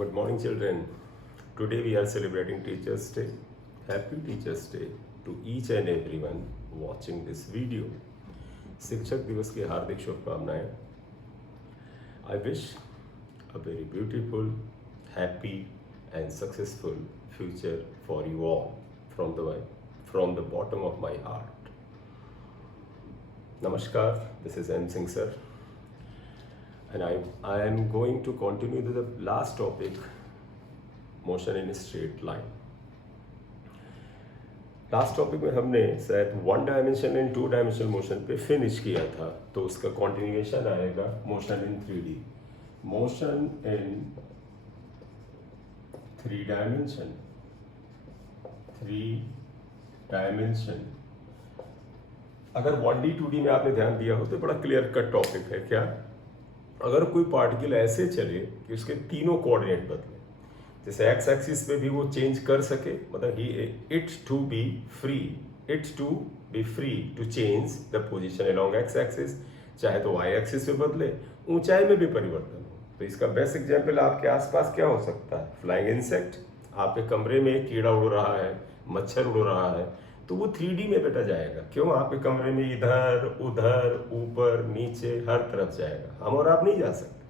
Good morning, children. Today we are celebrating Teachers' Day. Happy Teachers' Day to each and everyone watching this video. शिक्षक दिवस की हार्दिक शुभकामनाएं. I wish a very beautiful, happy and successful future for you all from the bottom of my heart. Namaskar, this is M. Singh sir. And I am going to continue to the last topic, motion in a straight line. Last topic में हमने शायद 1 dimension and 2 dimensional motion पे finish किया था, तो उसका continuation आएगा motion in 3D. Motion in 3 dimension. अगर 1D 2D में आपने ध्यान दिया हो तो बड़ा क्लियर कट टॉपिक है. क्या अगर कोई पार्टिकल ऐसे चले कि उसके तीनों कोऑर्डिनेट बदले, जैसे एक्स एक्सिस पे भी वो चेंज कर सके, मतलब it to be free to change the position along X axis, चाहे तो वाई एक्सिस पे बदले, ऊंचाई में भी परिवर्तन हो. तो इसका बेस्ट एग्जांपल आपके आसपास क्या हो सकता है? Flying insect. आपके कमरे में कीड़ा उड़ रहा है, मच्छर उड़ रहा है, तो वो 3D में बेटा जाएगा. क्यों? आपके कमरे में इधर उधर ऊपर नीचे हर तरफ जाएगा. हम और आप नहीं जा सकते.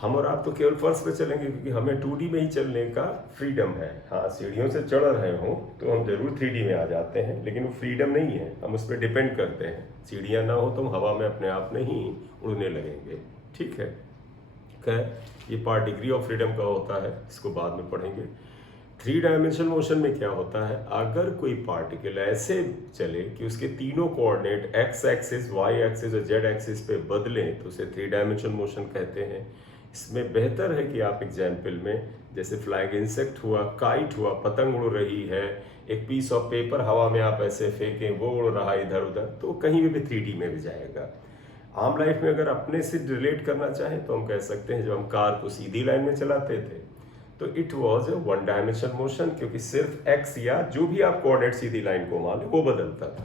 हम और आप तो केवल फर्श पे चलेंगे, क्योंकि हमें 2D में ही चलने का फ्रीडम है. हाँ, सीढ़ियों से चढ़ रहे हो तो हम जरूर 3D में आ जाते हैं, लेकिन वो फ्रीडम नहीं है. हम उस पर डिपेंड करते हैं. सीढ़ियाँ ना हो तो हम हवा में अपने आप नहीं उड़ने लगेंगे. ठीक है. खैर, ये पार्ट डिग्री ऑफ फ्रीडम का होता है, इसको बाद में पढ़ेंगे. 3 डायमेंशनल मोशन में क्या होता है? अगर कोई पार्टिकल ऐसे चले कि उसके तीनों coordinate X axis, Y axis और जेड एक्सिस पे बदलें, तो उसे 3 डायमेंशनल मोशन कहते हैं. इसमें बेहतर है कि आप एग्जाम्पल में, जैसे फ्लाइंग इंसेक्ट हुआ, काइट हुआ, पतंग उड़ रही है, एक पीस ऑफ पेपर हवा में आप ऐसे फेंकें, वो उड़ रहा है इधर उधर, तो कहीं भी 3D में भी जाएगा. आम लाइफ में अगर अपने से रिलेट करना चाहें तो हम कह सकते हैं, जब हम कार को सीधी लाइन में चलाते थे तो it was a 1 dimensional motion, क्योंकि सिर्फ एक्स या जो भी आप कोऑर्डिनेट सीधी लाइन को मान लो वो बदलता था.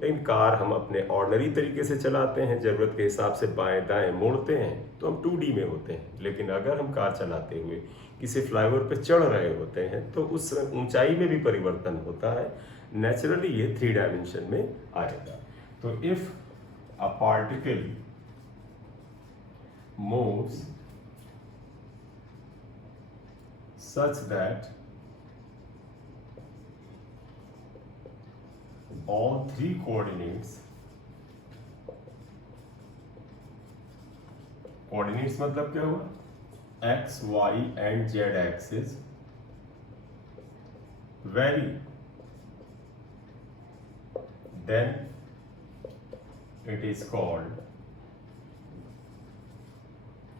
लेकिन कार हम अपने ऑर्डिनरी तरीके से चलाते हैं, ज़रूरत के हिसाब से बाएं दाएं मोड़ते हैं, तो हम 2D में होते हैं. लेकिन अगर हम कार चलाते हुए किसी फ्लाईओवर पे चढ़ रहे होते हैं तो उस ऊंचाई में भी परिवर्तन होता है. नेचुरली ये 3 डायमेंशन में आएगा. तो if a particle moves such that all 3 coordinates मतलब क्या हुआ? x, y and z axis vary, then it is called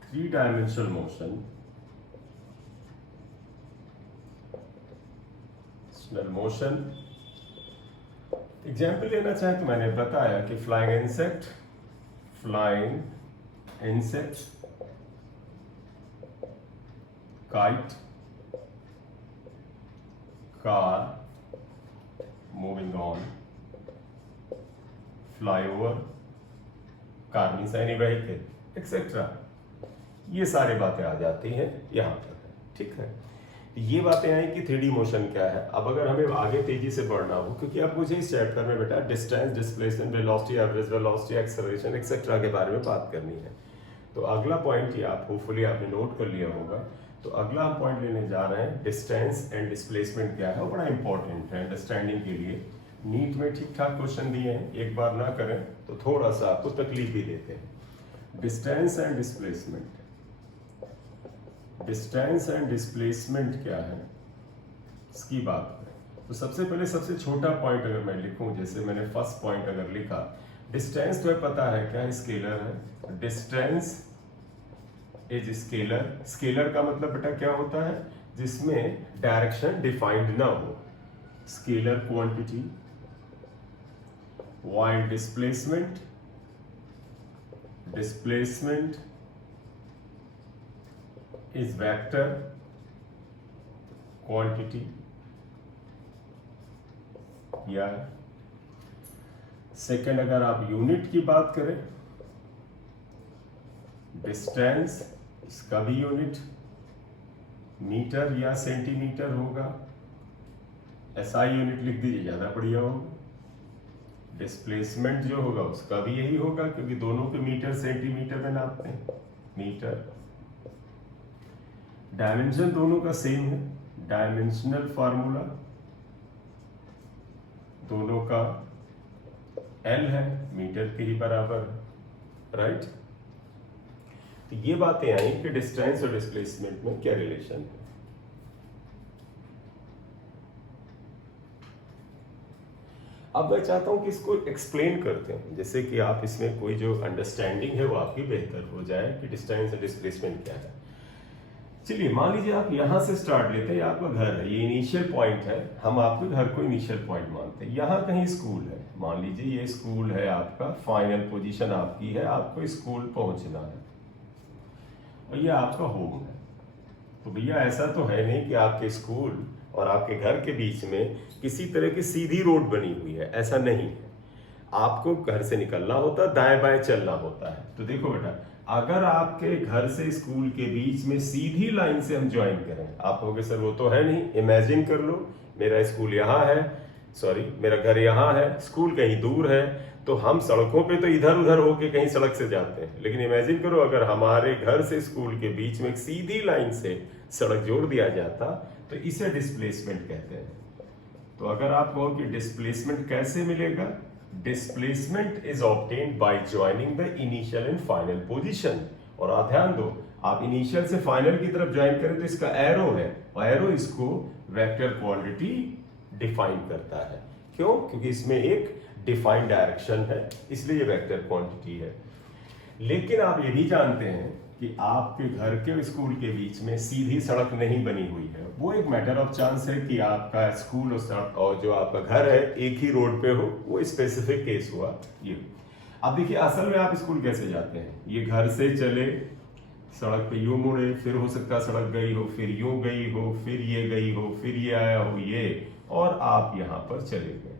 3-dimensional motion. Motion example लेना चाहे तो मैंने बताया कि flying insect, kite, car, moving on, flyover, car means any vehicle etcetera. ये सारी बातें आ जाती हैं यहाँ पर. ठीक है. ये बातें आई कि 3D मोशन क्या है. अब अगर हमें आगे तेजी से बढ़ना हो, क्योंकि अब मुझे इस चैप्टर में बेटा distance, displacement, velocity, average velocity, acceleration etcetera के बारे में बात करनी है. तो अगला पॉइंट, ये आप होपफुली आपने नोट कर लिया होगा, तो अगला हम पॉइंट लेने जा रहे हैं डिस्टेंस एंड डिस्प्लेसमेंट क्या है. वो बड़ा इंपॉर्टेंट है अंडरस्टैंडिंग के लिए. नीट में ठीक ठाक क्वेश्चन दिए हैं, एक बार ना करें तो थोड़ा सा आपको तकलीफ भी देते हैं. Distance and displacement. Distance and displacement क्या है, इसकी बात करें तो सबसे पहले सबसे छोटा पॉइंट अगर मैं लिखूं, जैसे मैंने फर्स्ट पॉइंट अगर लिखा, डिस्टेंस तो पता है क्या, स्केलर है. Distance is scalar. स्केलर का मतलब बेटा क्या होता है? जिसमें डायरेक्शन डिफाइंड ना हो. Scalar quantity. While displacement is vector quantity. या सेकंड, अगर आप यूनिट की बात करें, डिस्टेंस, इसका भी यूनिट मीटर या सेंटीमीटर होगा, SI यूनिट लिख दीजिए, ज़्यादा बढ़िया होगा। डिस्प्लेसमेंट जो होगा उसका भी यही होगा, क्योंकि दोनों के मीटर सेंटीमीटर में नापते हैं, मीटर। डायमेंशन दोनों का सेम है, डायमेंशनल फार्मूला दोनों का L है, मीटर के ही बराबर, राइट। तो ये बातें आई कि डिस्टेंस और डिस्प्लेसमेंट में क्या रिलेशन है। अब मैं चाहता हूं कि इसको एक्सप्लेन करते हैं, जैसे कि आप इसमें कोई जो अंडरस्टैंडिंग है वो आपकी बेहतर हो जाए कि डिस्टेंस और डिस्प्लेसमेंट क्या है। चलिए मान लीजिए आप यहां से स्टार्ट लेते हैं, आपका घर है, ये इनिशियल पॉइंट है, हम आपके घर को इनिशियल पॉइंट मानते हैं। यहाँ कहीं स्कूल है, मान लीजिए ये स्कूल है आपका, फाइनल पोजीशन आपकी है, आपको स्कूल पहुंचना है और ये आपका होम है। तो भैया ऐसा तो है नहीं कि आपके स्कूल और आपके घर के बीच में किसी तरह की सीधी रोड बनी हुई है, ऐसा नहीं है। आपको घर से निकलना होता है, दाएं बाएं चलना होता है। तो देखो बेटा, अगर आपके घर से स्कूल के बीच में सीधी लाइन से हम ज्वाइन करें, आप कहोगे सर वो तो है नहीं। इमेजिन कर लो, मेरा स्कूल यहाँ है, सॉरी मेरा घर यहाँ है, स्कूल कहीं दूर है, तो हम सड़कों पे तो इधर उधर होके कहीं सड़क से जाते हैं। लेकिन इमेजिन करो अगर हमारे घर से स्कूल के बीच में एक सीधी लाइन से सड़क जोड़ दिया जाता, तो इसे डिस्प्लेसमेंट कहते हैं। तो अगर आप कहो कि डिस्प्लेसमेंट कैसे मिलेगा, displacement is obtained by joining the initial and final position. और आप ध्यान दो, आप इनिशियल से फाइनल की तरफ ज्वाइन करें तो इसका एरो है, और एरो इसको वेक्टर क्वांटिटी डिफाइन करता है। क्यों? क्योंकि इसमें एक डिफाइंड डायरेक्शन है, इसलिए ये वेक्टर क्वांटिटी है। लेकिन आप ये भी जानते हैं कि आपके घर के स्कूल के बीच में सीधी सड़क नहीं बनी हुई है। वो एक मैटर ऑफ चांस है कि आपका स्कूल और जो आपका घर है एक ही रोड पे हो, वो स्पेसिफिक केस हुआ ये। अब देखिए असल में आप स्कूल कैसे जाते हैं, ये घर से चले, सड़क पे यूं मुड़े, फिर हो सकता है सड़क गई हो, फिर यूं गई हो, फिर ये गई हो, फिर ये आया हो ये, और आप यहाँ पर चले गए।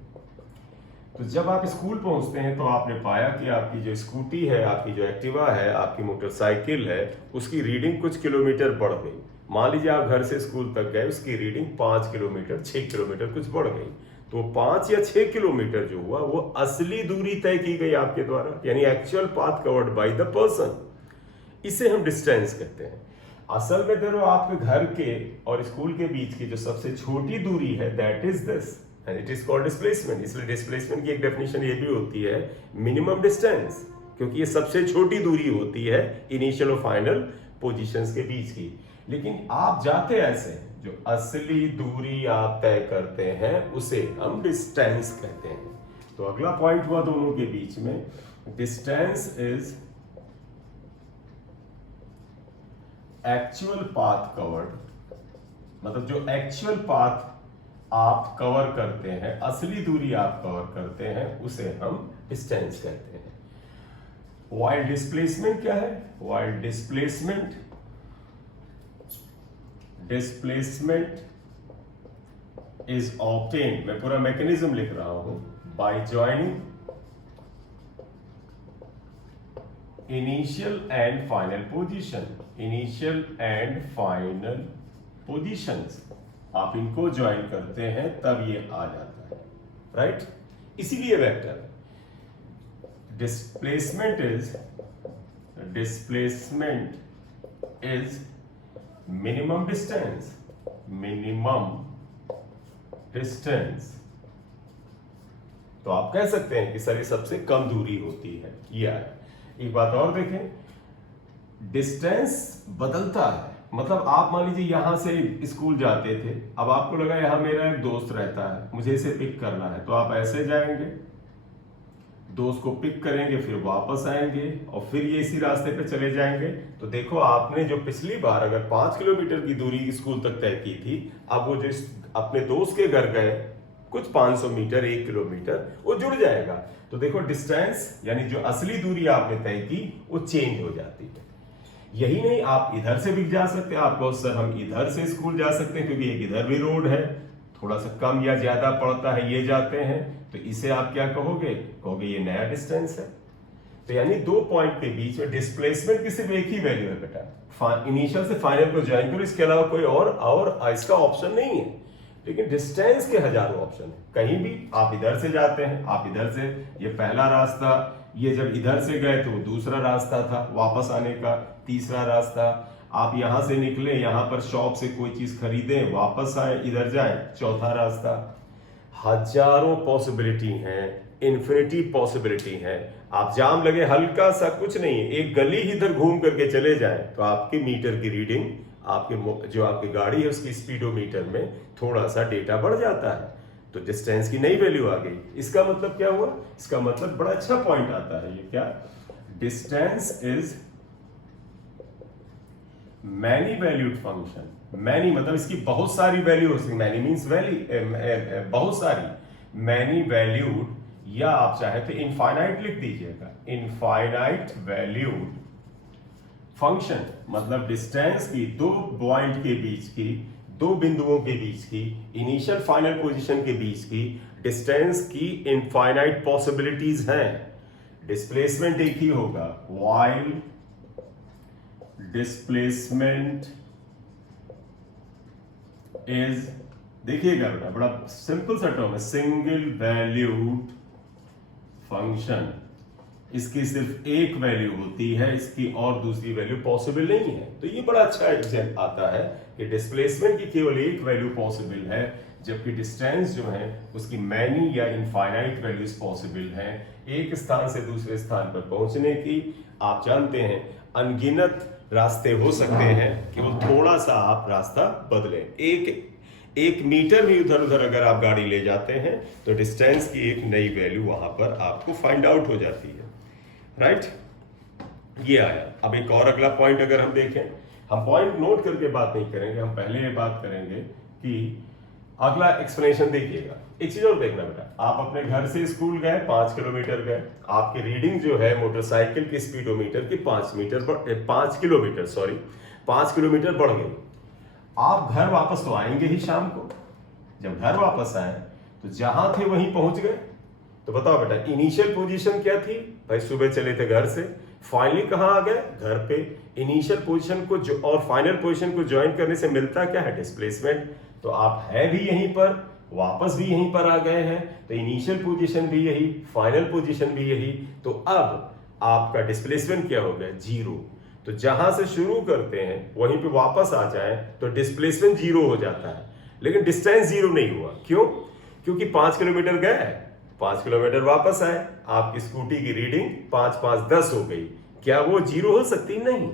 तो जब आप स्कूल पहुंचते हैं तो आपने पाया कि आपकी जो स्कूटी है, आपकी जो एक्टिवा है, आपकी मोटरसाइकिल है, उसकी रीडिंग कुछ किलोमीटर बढ़ गई। मान लीजिए आप घर से स्कूल तक गए, उसकी रीडिंग 5 किलोमीटर 6 किलोमीटर कुछ बढ़ गई। तो 5 या 6 किलोमीटर जो हुआ वो असली दूरी तय की गई आपके द्वारा, यानी actual path covered by the person. इसे हम डिस्टेंस कहते हैं। असल में देखो आपके घर के और स्कूल के बीच की जो सबसे छोटी दूरी है, that is this and it is called displacement. इसलिए डिस्प्लेसमेंट की एक डेफिनेशन ये भी होती है मिनिमम डिस्टेंस, क्योंकि ये सबसे छोटी दूरी होती है इनिशियल और फाइनल पोजीशंस के बीच की। लेकिन आप जाते ऐसे, जो असली दूरी आप तय करते हैं उसे हम डिस्टेंस कहते हैं। तो अगला पॉइंट हुआ दोनों के बीच में, distance is actual path covered, मतलब जो एक्चुअल पाथ आप कवर करते हैं, असली दूरी आप कवर करते हैं, उसे हम डिस्टेंस कहते हैं। वाइल डिस्प्लेसमेंट क्या है? वाइल डिस्प्लेसमेंट इज ऑब्टेन्ड, मैं पूरा मैकेनिज्म लिख रहा हूं, by joining initial and final position. Initial and final positions आप इनको ज्वाइन करते हैं तब ये आ जाता है, राइट। इसीलिए vector displacement is minimum distance. तो आप कह सकते हैं कि सर ये सबसे कम दूरी होती है, ये है। एक बात और देखें, डिस्टेंस बदलता है। मतलब आप मान लीजिए यहां से स्कूल जाते थे, अब आपको लगा यहां मेरा एक दोस्त रहता है, मुझे इसे पिक करना है, तो आप ऐसे जाएंगे, दोस्त को पिक करेंगे, फिर वापस आएंगे और फिर ये इसी रास्ते पे चले जाएंगे। तो देखो आपने जो पिछली बार अगर 5 किलोमीटर की दूरी स्कूल तक तय की थी, अब वो जो अपने दोस्त के घर गए कुछ 500 मीटर 1 किलोमीटर वो जुड़ जाएगा। तो देखो डिस्टेंस यानी जो असली दूरी आपने तय की वो चेंज हो जाती है। यही नहीं, आप इधर से भी जा सकते हैं। आप कहो सर हम इधर से स्कूल जा सकते हैं क्योंकि एक इधर भी रोड है, थोड़ा सा कम या ज्यादा पड़ता है, ये जाते हैं, तो इसे आप क्या कहोगे? कहोगे ये नया डिस्टेंस है। तो यानी दो पॉइंट के बीच में डिस्प्लेसमेंट की सिर्फ एक ही वैल्यू है बेटा, इनिशियल से फाइनल को ज्वाइन करो, इसके अलावा कोई और इसका ऑप्शन नहीं है। लेकिन डिस्टेंस के हजारों ऑप्शन है। कहीं भी आप इधर से जाते हैं, आप इधर से, ये पहला रास्ता, ये जब इधर से गए तो दूसरा रास्ता था वापस आने का, तीसरा रास्ता, आप यहां से निकले, यहां पर शॉप से कोई चीज खरीदें, वापस आए, इधर जाए, चौथा रास्ता। हजारों पॉसिबिलिटी हैं, इन्फिनिटी पॉसिबिलिटी है। आप जाम लगे, हल्का सा कुछ नहीं है, एक गली इधर घूम करके चले जाएं तो आपके मीटर की रीडिंग, आपके जो आपकी गाड़ी है उसकी स्पीडोमीटर में थोड़ा सा डेटा बढ़ जाता है, तो डिस्टेंस की नई वैल्यू आ गई। इसका मतलब क्या हुआ? इसका मतलब बड़ा अच्छा पॉइंट आता है, ये क्या? Distance is many valued function. Many मतलब इसकी बहुत सारी वैल्यू हो सकती, मैनी मीन्स बहुत सारी, मैनी वैल्यूड, या आप चाहे तो इनफाइनाइट लिख दीजिएगा, इनफाइनाइट वैल्यूड फंक्शन। मतलब डिस्टेंस की दो पॉइंट के बीच की, दो बिंदुओं के बीच की, इनिशियल फाइनल पोजीशन के बीच की डिस्टेंस की इनफाइनाइट पॉसिबिलिटीज हैं। डिस्प्लेसमेंट एक ही होगा, व्हाइल डिस्प्लेसमेंट इज, देखिएगा बेटा बड़ा सिंपल सा टर्म है, सिंगल वैल्यूड फंक्शन। इसकी सिर्फ एक वैल्यू होती है, इसकी और दूसरी वैल्यू पॉसिबल नहीं है। तो ये बड़ा अच्छा एग्जाम्पल आता है कि डिस्प्लेसमेंट की केवल एक वैल्यू पॉसिबल है, जबकि डिस्टेंस जो है उसकी मैनी या इनफाइनाइट वैल्यूज पॉसिबल हैं। एक स्थान से दूसरे स्थान पर पहुंचने की आप जानते हैं अनगिनत रास्ते हो सकते हैं, केवल थोड़ा सा आप रास्ता बदलें। एक मीटर भी उधर उधर अगर आप गाड़ी ले जाते हैं तो डिस्टेंस की एक नई वैल्यू वहां पर आपको फाइंड आउट हो जाती है, राइट? ये आया। अब एक और अगला पॉइंट अगर हम देखें, हम पॉइंट नोट करके बात नहीं करेंगे, हम पहले ये बात करेंगे कि अगला एक्सप्लेनेशन देखिएगा। एक चीज और देखना बेटा, आप अपने घर से स्कूल गए, 5 किलोमीटर गए, आपकी रीडिंग जो है मोटरसाइकिल की स्पीडोमीटर की 5 किलोमीटर बढ़ गई। आप घर वापस तो आएंगे ही शाम को। जब घर वापस आए तो जहां थे वहीं पहुंच गए। तो बताओ बेटा, इनिशियल पोजीशन क्या थी? भाई सुबह चले थे घर से, फाइनली कहां आ गए? घर पे। इनिशियल पोजीशन को जो और फाइनल पोजीशन को ज्वाइन करने से मिलता क्या है? डिस्प्लेसमेंट। तो आप है भी यहीं पर, वापस भी यहीं पर आ गए हैं, तो इनिशियल पोजीशन भी यही, फाइनल पोजीशन भी यही। तो अब आपका डिस्प्लेसमेंट क्या हो गया? 0। तो जहां से शुरू करते हैं वहीं पे वापस आ जाए तो डिस्प्लेसमेंट 0 हो जाता है, लेकिन डिस्टेंस 0 नहीं हुआ। क्यों? क्योंकि 5 किलोमीटर गए, 5 किलोमीटर वापस आए, आपकी स्कूटी की रीडिंग 5 5 10 हो गई। क्या वो 0 हो सकती? नहीं।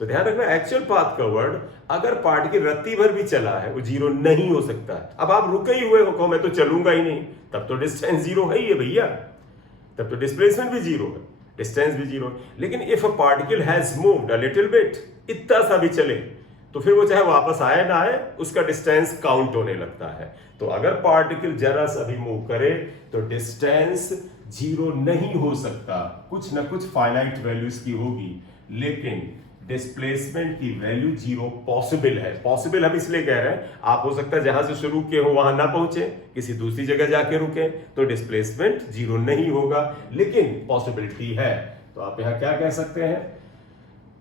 तो ध्यान रखना, एक्चुअल पाथ कवर्ड अगर पार्टिकल रत्ती भर भी चला है वो 0 नहीं हो सकता है। अब आप रुके ही हुए हो, कहो मैं तो चलूंगा ही नहीं, तब तो डिस्टेंस 0 है ही है भैया, तब तो डिस्प्लेसमेंट भी 0 है, डिस्टेंस भी 0। लेकिन if a particle has moved a little bit, इतना सा भी चले, तो फिर वो चाहे वापस आए ना आए, उसका डिस्टेंस काउंट होने लगता है। तो अगर पार्टिकल जरा सा भी मूव करे तो डिस्टेंस 0 नहीं हो सकता, कुछ ना कुछ फाइनाइट वैल्यूज की होगी, लेकिन डिस्प्लेसमेंट की वैल्यू 0 पॉसिबल है। पॉसिबल हम इसलिए कह रहे हैं, आप हो सकता है जहां से शुरू किए हो वहां ना पहुंचे, किसी दूसरी जगह जाके रुके, तो डिस्प्लेसमेंट 0 नहीं होगा, लेकिन पॉसिबिलिटी है। तो आप यहां क्या कह सकते हैं?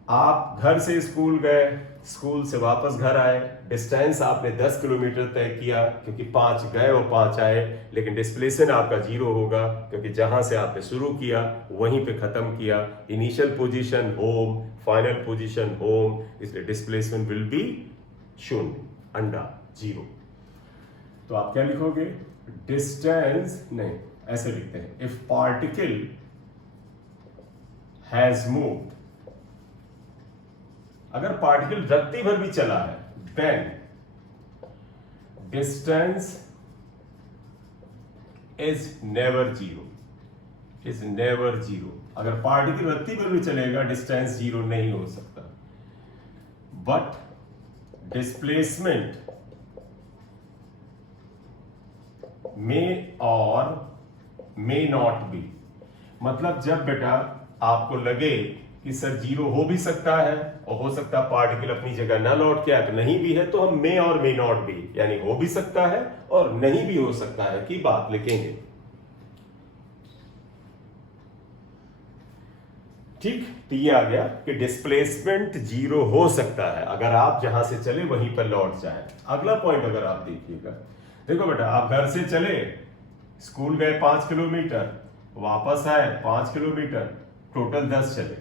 आप घर से स्कूल गए, स्कूल से वापस घर आए, डिस्टेंस आपने 10 किलोमीटर तय किया, क्योंकि 5 गए और 5 आए, लेकिन डिस्प्लेसमेंट आपका 0 होगा, क्योंकि जहां से आपने शुरू किया वहीं पे खत्म किया। Initial position home, final position home, इसलिए डिस्प्लेसमेंट विल बी शून्य, अंडा 0। तो आप क्या लिखोगे? डिस्टेंस नहीं, ऐसे लिखते हैं, इफ पार्टिकल हैज मूव्ड, अगर पार्टिकल रत्ती भर भी चला है, then distance is never 0, is never 0। अगर पार्टिकल रत्ती भर भी चलेगा डिस्टेंस 0 नहीं हो सकता। बट डिस्प्लेसमेंट में और मे नॉट बी, मतलब जब बेटा आपको लगे कि सर 0 हो भी सकता है और हो सकता है पार्टिकल अपनी जगह ना लौट के आए, तो नहीं भी है, तो हम मे और मे नॉट बी, यानी हो भी सकता है और नहीं भी हो सकता है की बात लिखेंगे। ठीक, तो ये आ गया कि डिस्प्लेसमेंट जीरो हो सकता है अगर आप जहां से चले वहीं पर लौट जाए। अगला पॉइंट अगर आप देखिएगा, देखो बेटा, आप घर से चले, स्कूल गए 5 किलोमीटर, वापस आए 5 किलोमीटर, टोटल 10 चले,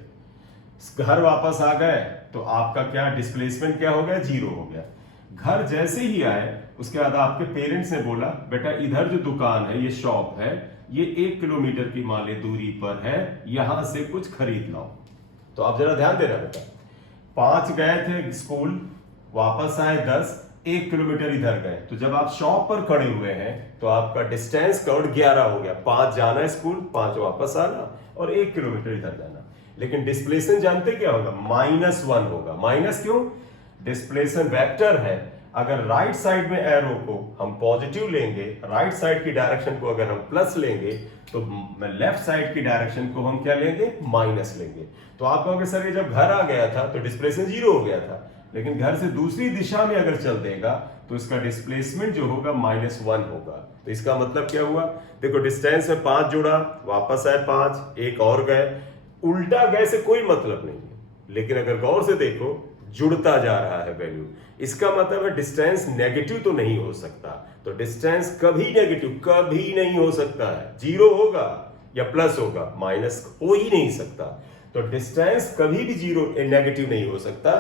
घर वापस आ गए, तो आपका क्या डिस्प्लेसमेंट क्या हो गया? जीरो हो गया। घर जैसे ही आए उसके बाद आपके पेरेंट्स ने बोला बेटा इधर जो दुकान है, ये शॉप है, ये 1 किलोमीटर की मान ली दूरी पर है, यहां से कुछ खरीद लाओ। तो आप जरा ध्यान देना बेटा, 5 गए थे स्कूल, वापस आए 10, 1 किलोमीटर इधर गए, तो जब आप शॉप पर खड़े हुए हैं तो आपका डिस्टेंस कवर्ड 11 हो गया। 5 जाना स्कूल, 5 वापस आना और 1 किलोमीटर इधर जाना। लेकिन डिस्प्लेसमेंट जानते क्या होगा? -1 होगा। माइनस क्यों? डिस्प्लेसमेंट वेक्टर है, अगर राइट साइड में एरो को हम पॉजिटिव लेंगे, राइट साइड की डायरेक्शन को अगर हम प्लस लेंगे, तो लेफ्ट साइड की डायरेक्शन को हम क्या लेंगे? माइनस लेंगे। तो आप कहोगे सर ये जब घर आ गया था तो डिस्प्लेसमेंट जीरो हो गया था, लेकिन घर से दूसरी दिशा में अगर चल देगा तो इसका डिस्प्लेसमेंट जो होगा -1 होगा। तो इसका मतलब क्या हुआ? देखो डिस्टेंस में 5 जुड़ा, वापस आए 5, एक और गए, उल्टा गए से कोई मतलब नहीं है, लेकिन अगर गौर से देखो जुड़ता जा रहा है वैल्यू, इसका मतलब है डिस्टेंस नेगेटिव तो नहीं हो सकता। तो डिस्टेंस कभी नेगेटिव कभी नहीं हो सकता है, जीरो होगा या प्लस होगा, माइनस हो ही नहीं सकता। तो डिस्टेंस कभी भी जीरो नेगेटिव नहीं हो सकता,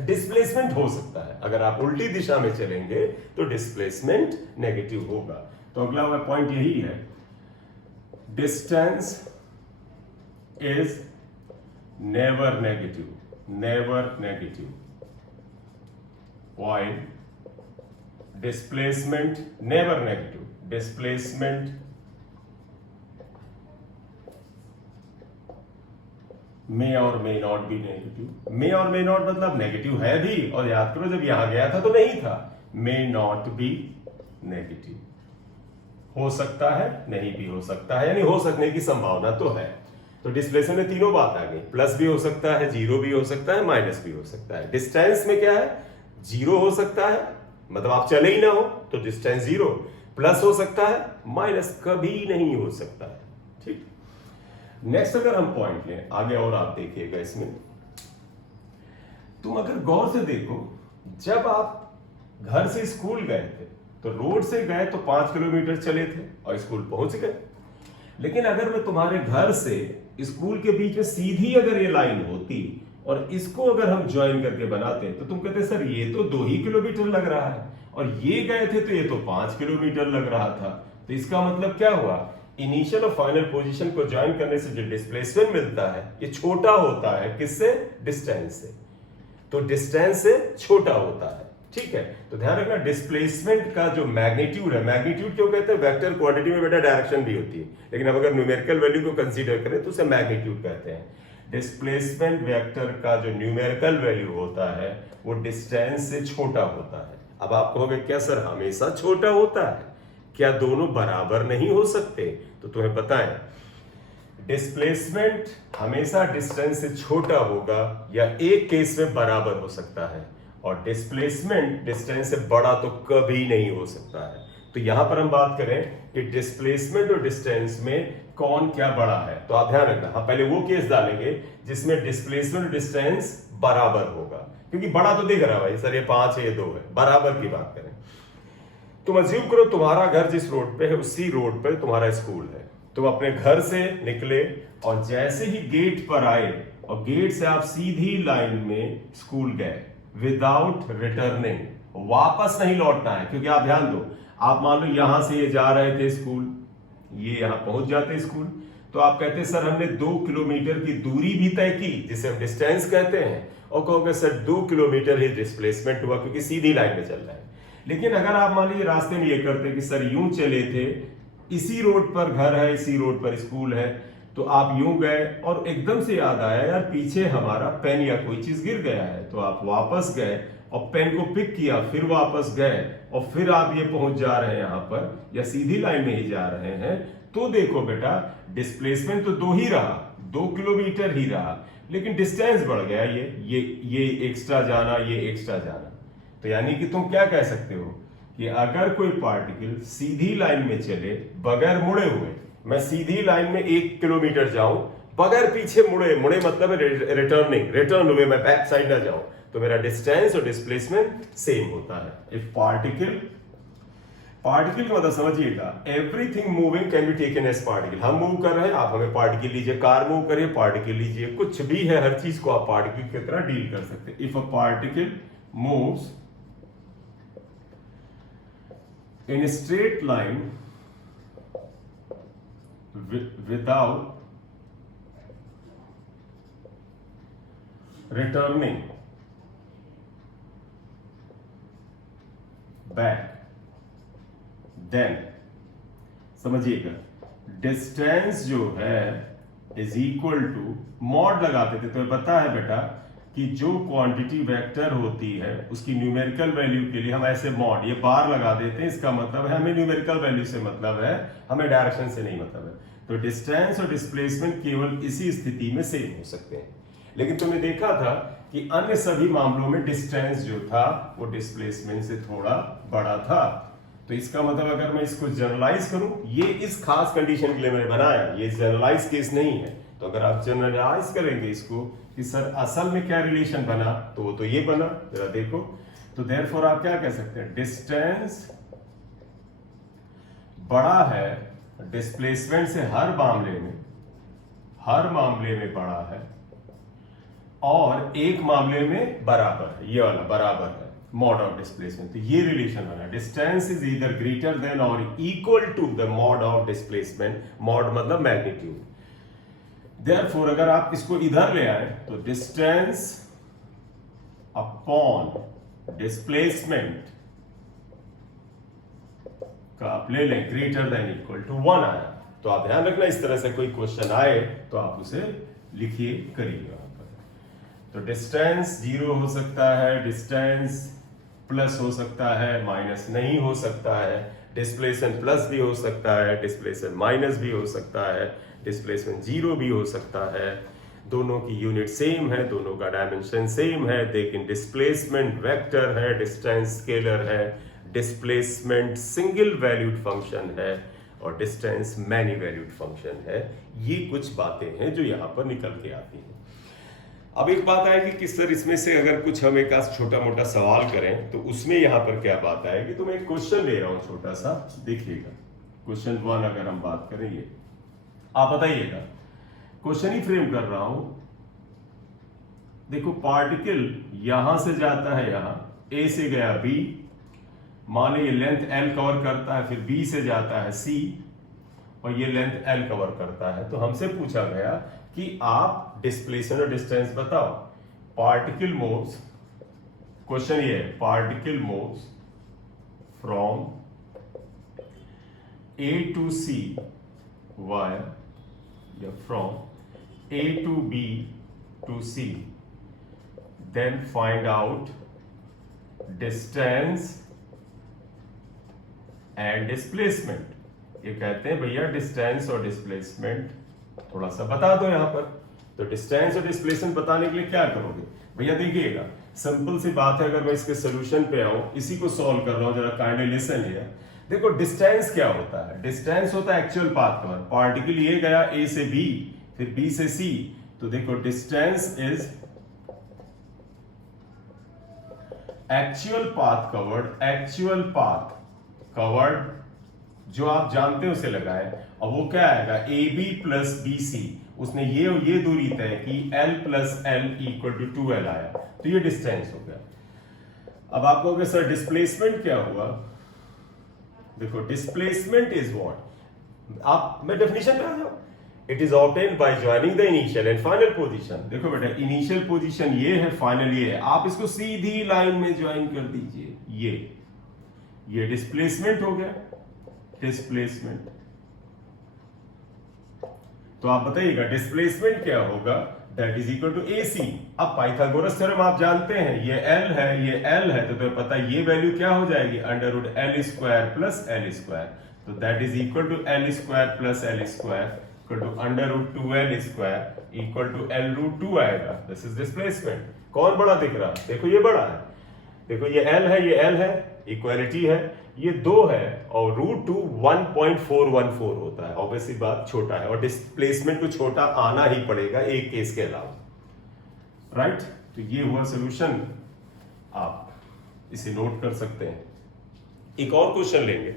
डिस्प्लेसमेंट हो सकता है। अगर आप उल्टी दिशा में चलेंगे तो डिस्प्लेसमेंट नेगेटिव होगा। तो अगला पॉइंट यही है, distance is never negative while displacement never negative, displacement may or may not be negative। may और may not मतलब नेगेटिव है भी, और याद करो जब यहां गया था तो नहीं था। may not be negative, हो सकता है, नहीं भी हो सकता है, यानी हो सकने की संभावना तो है। तो डिस्प्लेसमेंट में तीनों बात आ गई, प्लस भी हो सकता है, जीरो भी हो सकता है, माइनस भी हो सकता है। डिस्टेंस में क्या है? जीरो हो सकता है, मतलब आप चले ही ना हो तो डिस्टेंस जीरो, प्लस हो सकता है, माइनस कभी नहीं हो सकता है। ठीक, नेक्स्ट अगर हम पॉइंट लें आगे और आप देखिएगा इसमें, तुम अगर गौर से देखो, जब आप घर से स्कूल गए थे तो रोड से गए तो 5 किलोमीटर चले थे और स्कूल पहुंच गए। लेकिन अगर मैं तुम्हारे घर से स्कूल के बीच में सीधी अगर ये लाइन होती और इसको अगर हम ज्वाइन करके बनाते तो तुम कहते सर ये तो 2 ही किलोमीटर लग रहा है, और ये गए थे तो ये तो 5 किलोमीटर लग रहा था। तो इसका मतलब क्या हुआ? इनिशियल और फाइनल पोजीशन को ज्वाइन करने से जो डिस्प्लेसमेंट मिलता है ये छोटा होता है, किससे? डिस्टेंस से। तो डिस्टेंस से छोटा होता है। ठीक है, तो ध्यान रखना डिस्प्लेसमेंट का जो मैग्नीट्यूड है, मैग्नीट्यूड क्यों कहते हैं? वेक्टर क्वांटिटी में बेटा डायरेक्शन भी होती है, लेकिन अब अगर न्यूमेरिकल वैल्यू को कंसीडर करें तो उसे मैग्नीट्यूड कहते हैं। डिस्प्लेसमेंट वेक्टर का जो न्यूमेरिकल वैल्यू होता है वो डिस्टेंस से छोटा होता है। अब आप कहोगे क्या सर हमेशा छोटा होता है? क्या दोनों बराबर नहीं हो सकते? तो तुम्हें बताएं, डिस्प्लेसमेंट हमेशा डिस्टेंस से छोटा होगा या एक केस में बराबर हो सकता है, और डिस्प्लेसमेंट डिस्टेंस से बड़ा तो कभी नहीं हो सकता है। तो यहां पर हम बात करें कि डिस्प्लेसमेंट और डिस्टेंस में कौन क्या बड़ा है, तो आप ध्यान रखना, हम पहले वो केस डालेंगे जिसमें डिस्प्लेसमेंट और डिस्टेंस बराबर होगा, क्योंकि बड़ा तो दिख रहा है भाई सर ये 5 है ये 2 है, बराबर की बात करें। तुम अज्यूम करो तुम्हारा घर जिस रोड पे है उसी रोड पे तुम्हारा स्कूल है। तुम अपने घर से निकले और जैसे ही गेट पर आए और गेट से आप सीधी लाइन में स्कूल गए विदाउट रिटर्निंग, वापस नहीं लौटना है। क्योंकि आप ध्यान दो, आप मान लो यहां से ये जा रहे थे स्कूल, ये यहां पहुंच जाते स्कूल, तो आप कहते सर हमने 2 किलोमीटर की दूरी भी तय की जिसे हम डिस्टेंस कहते हैं, और कहोगे सर 2 किलोमीटर ही डिस्प्लेसमेंट हुआ क्योंकि सीधी लाइन में चल रहा है। लेकिन अगर आप मान लीजिए रास्ते में ये करते कि सर यूं चले थे, इसी रोड पर घर है, इसी रोड पर स्कूल है, तो आप यूं गए और एकदम से याद आया यार पीछे हमारा पेन या कोई चीज गिर गया है, तो आप वापस गए और पेन को पिक किया, फिर वापस गए और फिर आप ये पहुंच जा रहे हैं यहां पर या सीधी लाइन में ही जा रहे हैं, तो देखो बेटा डिस्प्लेसमेंट तो 2 ही रहा, 2 किलोमीटर ही रहा, लेकिन डिस्टेंस बढ़ गया, ये एक्स्ट्रा जाना, ये एक्स्ट्रा जाना। तो यानी कि तुम क्या कह सकते हो कि अगर कोई पार्टिकल सीधी लाइन में चले बगैर मुड़े हुए, मैं सीधी लाइन में 1 किलोमीटर जाऊं बगैर पीछे मुड़े, मुड़े मतलब है रिटर्निंग, रिटर्न हुए, मैं बैक साइड ना जाऊं, तो मेरा डिस्टेंस और डिस्प्लेसमेंट सेम होता है। इफ पार्टिकल, पार्टिकल का मतलब समझिएगा, everything moving can be taken as particle. हम मूव कर रहे हैं, आप हमें पार्टिकल लीजिए, कार मूव करिए पार्टिकल लीजिए, कुछ भी है, हर चीज को आप पार्टिकल की तरह डील कर सकते हैं। If a particle moves in straight line without returning back, then समझिएगा डिस्टेंस जो है इज इक्वल टू, मॉड लगाते थे तो पता है बेटा कि जो क्वांटिटी वेक्टर होती है उसकी न्यूमेरिकल वैल्यू के लिए हम ऐसे मॉड, ये बार लगा देते हैं, इसका मतलब है हमें न्यूमेरिकल वैल्यू से मतलब है, हमें डायरेक्शन से नहीं मतलब है। तो डिस्टेंस और डिस्प्लेसमेंट केवल इसी स्थिति में सेम हो सकते हैं। लेकिन तुमने देखा था कि अन्य सभी मामलों में डिस्टेंस जो था वो डिस्प्लेसमेंट से थोड़ा बड़ा था। तो इसका मतलब अगर मैं इसको जनरलाइज करूं, ये इस खास कंडीशन के लिए मैंने बनाया, ये जनरलाइज केस नहीं है। तो अगर आप जनरलाइज करेंगे इसको कि सर असल में क्या रिलेशन बना, तो वो तो ये बना, जरा देखो। तो देयरफॉर आप क्या कह सकते हैं, डिस्टेंस बड़ा है डिस्प्लेसमेंट से हर मामले में बड़ा है, और एक मामले में बराबर है, ये वाला बराबर है मॉड ऑफ डिस्प्लेसमेंट। तो ये रिलेशन बना, distance is either greater than और equal to the mod of displacement, mod मतलब मैग्नीट्यूड। देयरफॉर अगर आप इसको इधर ले आए तो डिस्टेंस अपॉन डिस्प्लेसमेंट का आप ले लें ग्रेटर देन इक्वल टू 1 आया। तो आप ध्यान रखना, इस तरह से कोई क्वेश्चन आए तो आप उसे लिखिए, करिए। तो डिस्टेंस 0 हो सकता है, डिस्टेंस प्लस हो सकता है, माइनस नहीं हो सकता है, डिस्प्लेसमेंट प्लस भी हो सकता है, डिस्प्लेसमेंट माइनस भी हो सकता है, डिस्प्लेसमेंट 0 भी हो सकता है। दोनों की यूनिट सेम है, दोनों का डायमेंशन सेम है, लेकिन डिस्प्लेसमेंट वेक्टर है, डिस्टेंस स्केलर है, डिस्प्लेसमेंट सिंगल वैल्यूड फंक्शन है और डिस्टेंस मैनी वैल्यूड फंक्शन है। ये कुछ बातें हैं जो यहाँ पर निकल के आती हैं। अब एक बात आएगी कि सर इसमें से अगर कुछ हम एक छोटा मोटा सवाल करें तो उसमें यहाँ पर क्या बात आएगी। तो मैं एक क्वेश्चन ले रहा हूँ छोटा सा, देखिएगा। क्वेश्चन 1 अगर हम बात करें, ये आप बताइएगा, क्वेश्चन ही फ्रेम कर रहा हूं। देखो पार्टिकल यहां से जाता है, यहां ए से गया बी, मान लो ये लेंथ एल कवर करता है, फिर बी से जाता है सी और ये लेंथ एल कवर करता है। तो हमसे पूछा गया कि आप डिस्प्लेसमेंट और डिस्टेंस बताओ। पार्टिकल मूव्स, क्वेश्चन ये है, particle moves from A to C via या from A to B to C, then find out distance and displacement. ये कहते हैं भैया डिस्टेंस और डिस्प्लेसमेंट थोड़ा सा बता दो यहां पर। तो डिस्टेंस और डिस्प्लेसमेंट बताने के लिए क्या करोगे भैया, देखिएगा सिंपल सी बात है। अगर मैं इसके सोल्यूशन पे आऊं, इसी को सॉल्व कर रहा हूं, जरा काइंडली लिसन हियर। देखो डिस्टेंस क्या होता है, डिस्टेंस होता है एक्चुअल पाथ कवर। पार्टिकल ये गया ए से बी, फिर बी से सी, तो देखो distance is actual path covered, actual path covered जो आप जानते हो उसे लगाए। अब वो क्या आएगा, A B plus B C, उसने ये दूरी तय की, L plus L equal to 2l आया, तो ये डिस्टेंस हो गया। अब आप कहोगे सर डिस्प्लेसमेंट क्या हुआ। देखो डिस्प्लेसमेंट इज व्हाट, आप मैं डेफिनेशन पे आ जाऊं, it is obtained by joining the initial and final position. देखो बेटा इनिशियल पोजीशन ये है, फाइनल ये है, आप इसको सीधी लाइन में ज्वाइन कर दीजिए। ये डिस्प्लेसमेंट हो गया, डिस्प्लेसमेंट। तो आप बताइएगा डिस्प्लेसमेंट क्या होगा, that is equal to AC। अब पाइथागोरस थ्योरम आप जानते हैं, ये L है, ये L है, तो तुम्हें पता है ये वैल्यू क्या हो जाएगी, √L² प्लस L²। तो that is equal to L² plus L² equal to √2L² equal to L√2 आएगा। This is displacement. कौन बड़ा दिख रहा है, देखो ये बड़ा है, देखो ये L है, ये L है, इक्वालिटी है, ये 2 है और रूट 2 1.414 होता है, ऑब्वियसली बात छोटा है और डिस्प्लेसमेंट को छोटा आना ही पड़ेगा एक केस के अलावा, राइट। तो ये हुआ सोल्यूशन, आप इसे नोट कर सकते हैं। एक और क्वेश्चन लेंगे।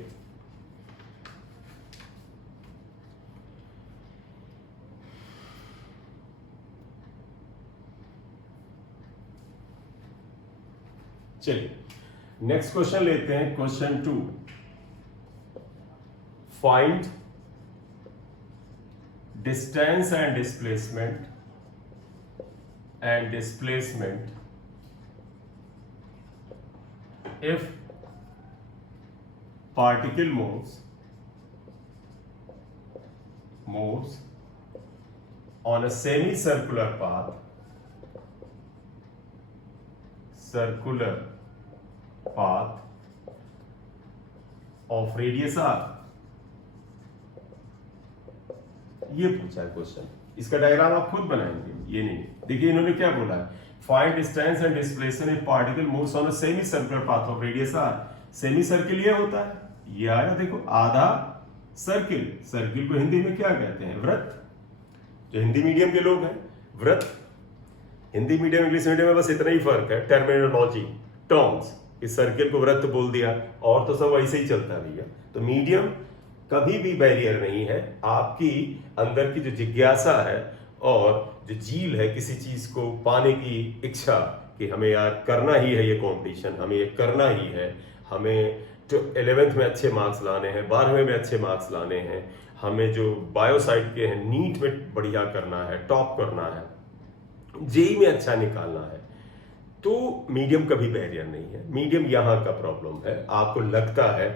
चलिए नेक्स्ट क्वेश्चन लेते हैं, question 2। Find distance and displacement if particle moves on a semicircular path of radius r। ये पूछा है क्वेश्चन, इसका डायग्राम आप खुद बनाएंगे, ये नहीं। देखिए इन्होंने क्या बोला है, find distance and displacement if particle moves on a semi circular path of radius r। Semi circle ये होता है, ये आया देखो आधा सर्किल, सर्किल को हिंदी में क्या कहते हैं, वृत्त। जो हिंदी मीडियम के लोग हैं, वृत्त। हिंदी मीडियम इंग्लिश मीडियम में बस इतना ही फर्क है, टर्मिनोलॉजी, टर्म्स। इस सर्किल को वृत्त बोल दिया और तो सब वैसे ही चलता भैया। तो मीडियम कभी भी बैरियर नहीं है, आपकी अंदर की जो जिज्ञासा है और जो जील है किसी चीज को पाने की इच्छा कि हमें यार करना ही है ये कंपटीशन, हमें ये करना ही है, हमें जो 11th में अच्छे मार्क्स लाने हैं, 12वें में अच्छे मार्क्स लाने हैं, हमें जो बायोसाइड के हैं नीट में बढ़िया करना है, टॉप करना है, जेई में अच्छा निकालना है, तो मीडियम कभी बैरियर नहीं है। मीडियम यहाँ का प्रॉब्लम है, आपको लगता है,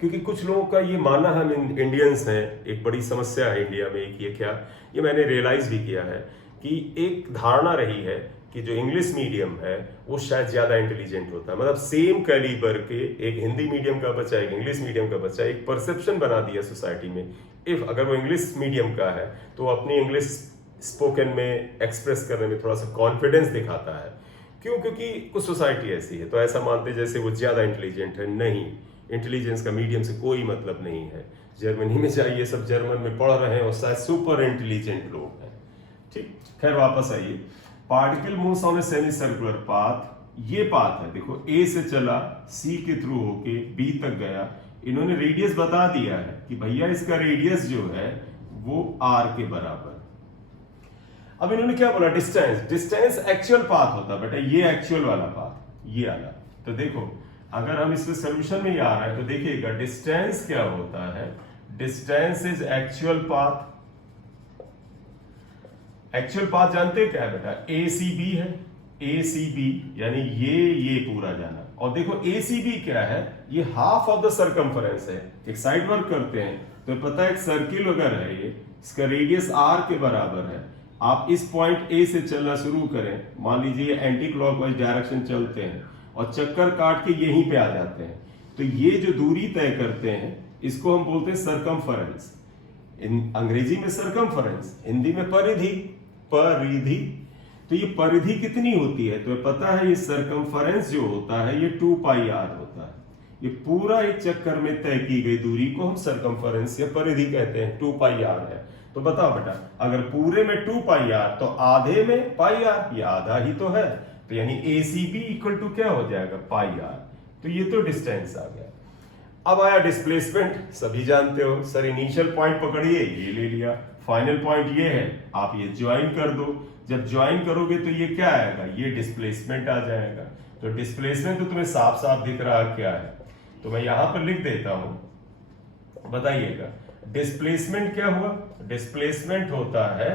क्योंकि कुछ लोगों का ये मानना है, हम इंडियंस हैं, एक बड़ी समस्या है इंडिया में एक, ये क्या, ये मैंने रियलाइज भी किया है कि एक धारणा रही है कि जो इंग्लिश मीडियम है वो शायद ज्यादा इंटेलिजेंट होता है। मतलब सेम कैलिबर के एक हिंदी मीडियम का बच्चा, एक इंग्लिश मीडियम का बच्चा, एक परसेप्शन बना दिया सोसाइटी में, इफ अगर वो इंग्लिश मीडियम का है तो अपनी इंग्लिश स्पोकन में एक्सप्रेस करने में थोड़ा सा कॉन्फिडेंस दिखाता है। क्यों? क्योंकि कुछ सोसाइटी ऐसी है, तो ऐसा मानते जैसे वो ज्यादा इंटेलिजेंट है। नहीं, इंटेलिजेंस का मीडियम से कोई मतलब नहीं है। जर्मनी में जाइए, सब जर्मन में पढ़ रहे हैं और शायद सुपर इंटेलिजेंट लोग हैं। ठीक, खैर वापस आइए। Particle moves on a semi circular path, ये पाथ है देखो, ए से चला, सी के थ्रू होके बी तक गया। इन्होंने रेडियस बता दिया है कि भैया इसका रेडियस जो है वो आर के बराबर। अब इन्होंने क्या बोला, डिस्टेंस। डिस्टेंस एक्चुअल पाथ होता है बेटा, ये एक्चुअल वाला पाथ, ये वाला। तो देखो अगर हम इसमें सोल्यूशन में ही आ रहा है तो देखिएगा डिस्टेंस क्या होता है, distance is actual path. Actual path जानते हैं क्या है बेटा, ए सी बी है, ए सी बी यानी ये पूरा जाना। और देखो ए सी बी क्या है, ये हाफ ऑफ द सर्कमफरेंस है। एक साइड वर्क करते हैं तो पता है एक सर्किल अगर है ये, इसका रेडियस आर के बराबर है। आप इस पॉइंट ए से चलना शुरू करें, मान लीजिए एंटी क्लॉकवाइज डायरेक्शन चलते हैं और चक्कर काट के यहीं पे आ जाते हैं, तो ये जो दूरी तय करते हैं इसको हम बोलते हैं सरकमफरेंस। अंग्रेजी में सरकमफरेंस, हिंदी में परिधि। परिधि, तो ये परिधि कितनी होती है, तो पता है ये सरकमफरेंस जो होता है ये 2 पाई आर होता है। ये पूरा एक चक्कर में तय की गई दूरी को हम सरकमफरेंस या परिधि कहते हैं, 2 पाई आर है। तो बताओ बेटा, अगर पूरे में 2 पाई आर तो आधे में पाई आर, ये आधा ही तो है, तो यानी ए सी बी इक्वल टू क्या हो जाएगा, पाई आर। तो ये तो डिस्टेंस आ गया। अब आया डिस्प्लेसमेंट, सभी जानते हो सर, इनिशियल पॉइंट पकड़िए, ये ले लिया, फाइनल पॉइंट ये है, आप ये ज्वाइन कर दो। जब ज्वाइन करोगे तो ये क्या आएगा, ये डिस्प्लेसमेंट आ जाएगा। तो डिस्प्लेसमेंट तो तुम्हें साफ साफ दिख रहा क्या है, तो मैं यहां पर लिख देता हूं, बताइएगा डिस्प्लेसमेंट क्या हुआ। डिस्प्लेसमेंट होता है,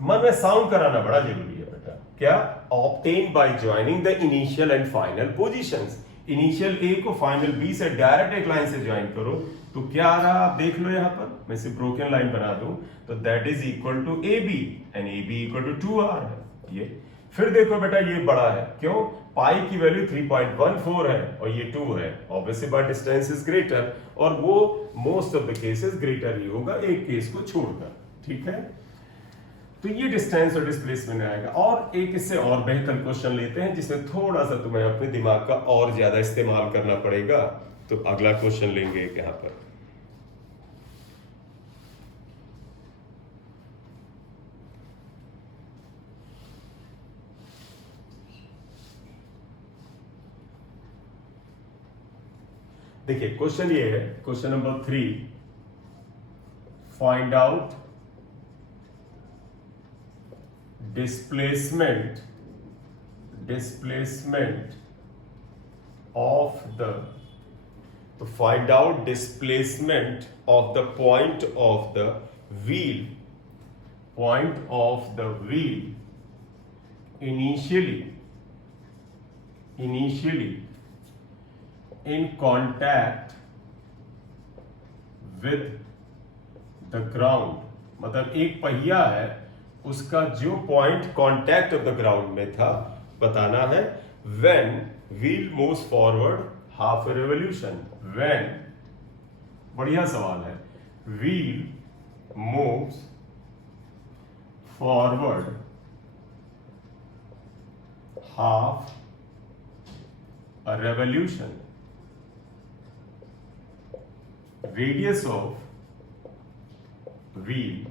मन में साउंड कराना बड़ा जरूरी है बेटा, क्या, obtain by joining the initial and final positions. Initial A को फाइनल बी से डायरेक्ट एक लाइन से ज्वाइन करो तो क्या आ रहा आप देख लो, यहां पर मैं सिर्फ ब्रोकन लाइन बना दूं तो that is equal to A B and A B equal to 2r है ये। फिर देखो बेटा ये बड़ा है, क्यों, पाई की वैल्यू 3.14 है और ये 2 है, obviously but distance is greater, और वो most of the cases greater ही होगा एक केस को छोड़कर। ठीक है, तो ये डिस्टेंस और डिस्प्लेसमेंट आएगा। और एक इससे और बेहतर क्वेश्चन लेते हैं जिसमें थोड़ा सा तुम्हें अपने दिमाग का और ज्यादा इस्तेमाल करना पड़ेगा। तो अगला क्वेश्चन लेंगे एक यहां पर। देखिए क्वेश्चन ये है, question number 3, find out displacement of the, तो find out displacement of the point of the wheel, initially in contact with the ground। मतलब एक पहिया है, उसका जो point contact of the ground में था बताना है। when wheel moves forward half a revolution, when, बढ़िया सवाल है, wheel moves forward half a revolution, radius of wheel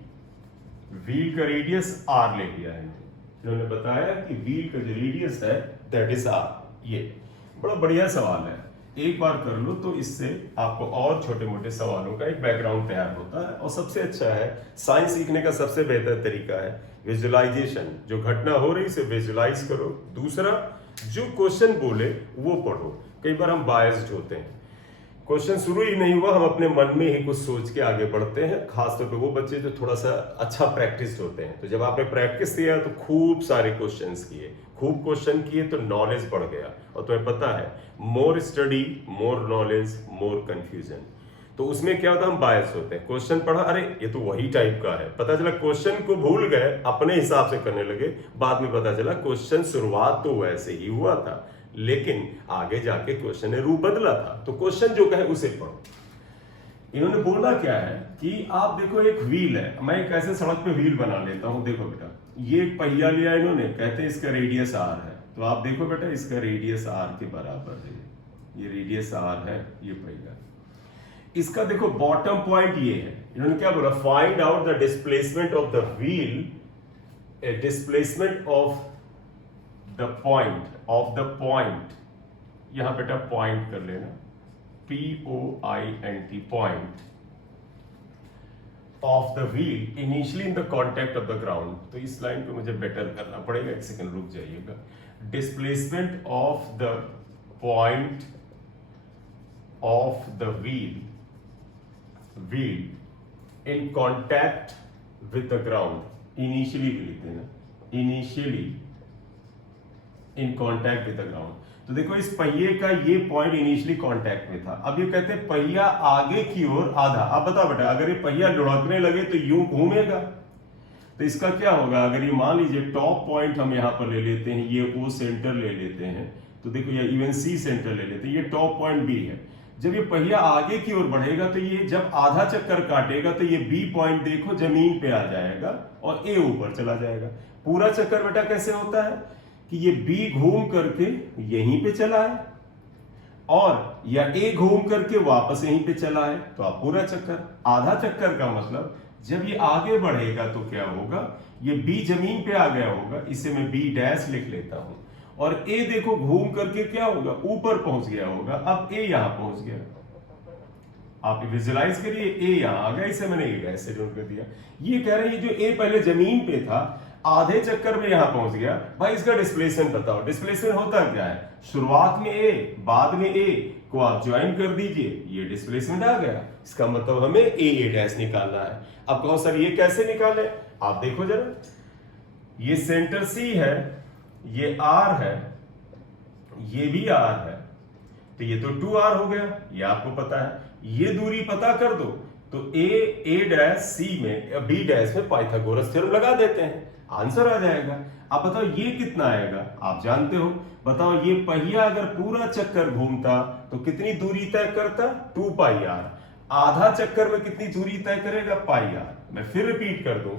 का रेडियस r ले लिया है इन्होंने बताया कि व्हील का जो रेडियस है दैट इज r। ये बड़ा बढ़िया सवाल है, एक बार कर लो तो इससे आपको और छोटे मोटे सवालों का एक बैकग्राउंड तैयार होता है। और सबसे अच्छा है, साइंस सीखने का सबसे बेहतर तरीका है विजुअलाइजेशन। जो घटना हो रही उसे विजुअलाइज करो। दूसरा, जो क्वेश्चन बोले वो पढ़ो। कई बार हम बायस्ड होते हैं, क्वेश्चन शुरू ही नहीं हुआ हम अपने मन में ही कुछ सोच के आगे बढ़ते हैं, खासतौर पे वो बच्चे जो थोड़ा सा अच्छा प्रैक्टिस होते हैं। तो जब आपने प्रैक्टिस किया तो खूब सारे क्वेश्चंस किए, खूब क्वेश्चन किए तो नॉलेज बढ़ गया। और तुम्हें पता है, more study more knowledge more confusion. तो उसमें क्या होता है, हम बायस होते हैं। क्वेश्चन पढ़ा, अरे ये तो वही टाइप का है, पता चला क्वेश्चन को भूल गए, अपने हिसाब से करने लगे। बाद में पता चला क्वेश्चन शुरुआत तो वैसे ही हुआ था, लेकिन आगे जाके क्वेश्चन ने रूप बदला था। तो क्वेश्चन जो कहे उसे पढ़ो। इन्होंने बोला क्या है कि आप देखो एक व्हील है, मैं एक ऐसे सड़क पे व्हील बना लेता हूं। देखो बेटा, ये एक पहिया लिया इन्होंने, कहते हैं इसका रेडियस r है। तो आप देखो बेटा, इसका रेडियस r के बराबर है, ये रेडियस r है, ये पहिया। इसका देखो बॉटम पॉइंट ये है। इन्होंने क्या बोला, find out the displacement of the wheel, displacement of the point, यहां बेटा पॉइंट कर लेना, POINT, point of the wheel initially in the contact of the ground. तो इस लाइन को मुझे बेटर करना पड़ेगा, एक सेकंड रुक जाइएगा। Displacement of the point of the wheel in contact with the ground. Initially भी लिखते हैं ना, initially in contact with the ground. तो देखो इस पहिए का ये पॉइंट इनिशियली कांटेक्ट में था। अब ये कहते हैं पहिया आगे की ओर आधा। अब बताओ बेटा, अगर ये पहिया लुढ़कने लगे तो यूं घूमेगा, तो इसका क्या होगा। अगर ये मान लीजिए टॉप पॉइंट हम यहां पर ले लेते हैं, ये O सेंटर ले लेते हैं, तो देखो ये इवन C सेंटर ले लेते हैं, ये टॉप पॉइंट B है। जब ये पहिया आगे की ओर बढ़ेगा तो ये जब आधा चक्कर काटेगा तो ये B पॉइंट देखो जमीन पे आ जाएगा और A ऊपर चला जाएगा। पूरा चक्कर बेटा कैसे होता है कि ये B घूम करके यहीं पे चला है और या A घूम करके वापस यहीं पे चला है, तो आप पूरा चक्कर। आधा चक्कर का मतलब जब ये आगे बढ़ेगा तो क्या होगा, ये B जमीन पे आ गया होगा, इसे मैं B डैश लिख लेता हूं। और A देखो घूम करके क्या होगा, ऊपर पहुंच गया होगा। अब A यहां पहुंच गया, आप विजुअलाइज करिए, A यहां आ गया, इसे मैंने A डैश से जोड़ कर दिया। ये कह रहे हैं जो A पहले जमीन पे था, आधे चक्कर में यहां पहुंच गया। भाई इसका डिस्प्लेसमेंट बताओ। डिस्प्लेसमेंट होता क्या है, शुरुआत में A बाद में A को आप ज्वाइन कर दीजिए, ये डिस्प्लेसमेंट आ गया। इसका मतलब हमें A डैश निकालना है। अब कहो सर ये कैसे निकाले, आप देखो जरा, ये सेंटर C है, ये R है, ये भी R है, तो ये तो 2R हो गया, ये आपको पता है। ये दूरी पता कर दो तो A डैश C में B डैश में पाइथागोरस थ्योरम लगा देते हैं, आंसर आ जाएगा। अब बताओ ये कितना आएगा, आप जानते हो। बताओ ये पहिया अगर पूरा चक्कर घूमता तो कितनी दूरी तय करता, 2 पाई r। आधा चक्कर में कितनी दूरी तय करेगा, पाई r। मैं फिर रिपीट कर दूं,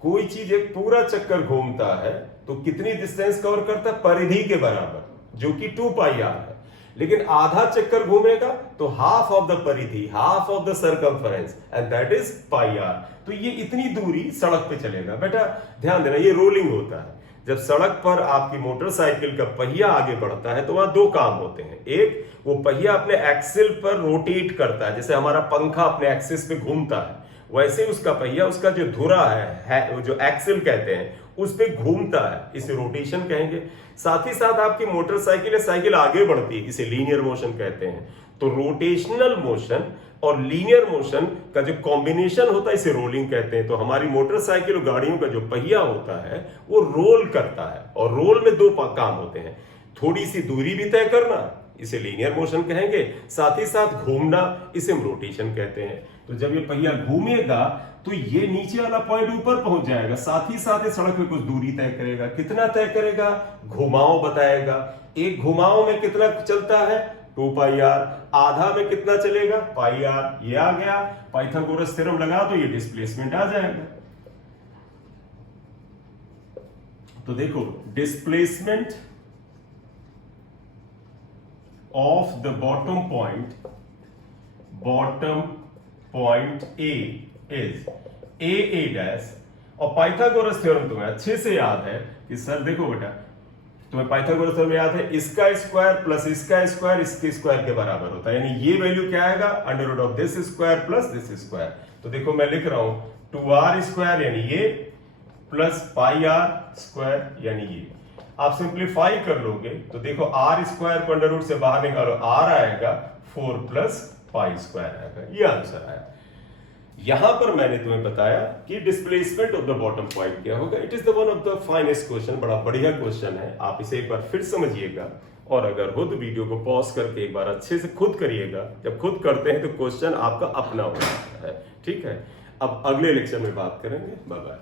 कोई चीज एक पूरा चक्कर घूमता है तो कितनी डिस्टेंस कवर करता है, परिधि के बराबर, जो कि 2 पाई आर है। लेकिन आधा चक्कर घूमेगा तो हाफ ऑफ द परिधि, half of the circumference, and that is pi r. तो ये इतनी दूरी सड़क पे चलेगा। बेटा ध्यान देना, ये रोलिंग होता है। जब सड़क पर आपकी मोटरसाइकिल का पहिया आगे बढ़ता है तो वहां दो काम होते हैं। एक, वो पहिया अपने एक्सिल पर रोटेट करता है, जैसे हमारा पंखा अपने एक्सिस पे घूमता है, वैसे उसका पहिया, उसका जो धुरा है जो एक्सिल कहते हैं, उस पे घूमता है, इसे रोटेशन कहेंगे। साथ ही साथ आपकी मोटरसाइकिल या साइकिल आगे बढ़ती है, इसे लीनियर मोशन कहते हैं। तो रोटेशनल मोशन और लीनियर मोशन का जो कॉम्बिनेशन होता है, इसे रोलिंग कहते हैं। तो हमारी मोटरसाइकिल और गाड़ियों का जो पहिया होता है वो रोल करता है, और रोल में दो काम होते हैं। थोड़ी सी दूरी भी तय करना, इसे लीनियर मोशन कहेंगे, साथ ही साथ घूमना, इसे हम रोटेशन कहते हैं। तो जब ये पहिया घूमेगा तो ये नीचे वाला पॉइंट ऊपर पहुंच जाएगा, साथ ही साथ ये सड़क में कुछ दूरी तय करेगा। कितना तय करेगा? घुमाव बताएगा। एक घुमाव में कितना चलता है? 2 पाई आर। आधा में कितना चलेगा? पाई आर। ये आ गया, पाइथागोरस थ्योरम लगा तो ये डिस्प्लेसमेंट आ जाएगा। तो देखो, displacement of the bottom point A is a dash. और पाइथागोरस थ्योरम तुम्हें अच्छे से याद है कि सर देखो बेटा, तुम्हें पाइथागोरस थ्योरम याद है, इसका स्क्वायर प्लस इसका स्क्वायर इसके स्क्वायर के बराबर होता है। यानी ये वैल्यू क्या आएगा? Under root of this square plus this square. तो देखो मैं लिख रहा हूं 2r स्क्वायर यानी ये, प्लस पाई आर स्क्वायर यानी ये। आप सिंप्लीफाई कर लोगे तो देखो r स्क्वायर को अंडर रूट से बाहर निकालो, r आएगा 4 प्लस पाई स्क्वायर आएगा। ये आंसर आया। यहां पर मैंने तुम्हें बताया कि displacement of the bottom point क्या होगा। It is the one of the finest question, बड़ा बढ़िया क्वेश्चन है। आप इसे एक बार फिर समझिएगा, और अगर हो तो वीडियो को पॉज करके एक बार अच्छे से खुद करिएगा। जब खुद करते हैं तो क्वेश्चन आपका अपना हो जाता है। ठीक है, अब अगले लेक्चर में बात करेंगे। Bye bye.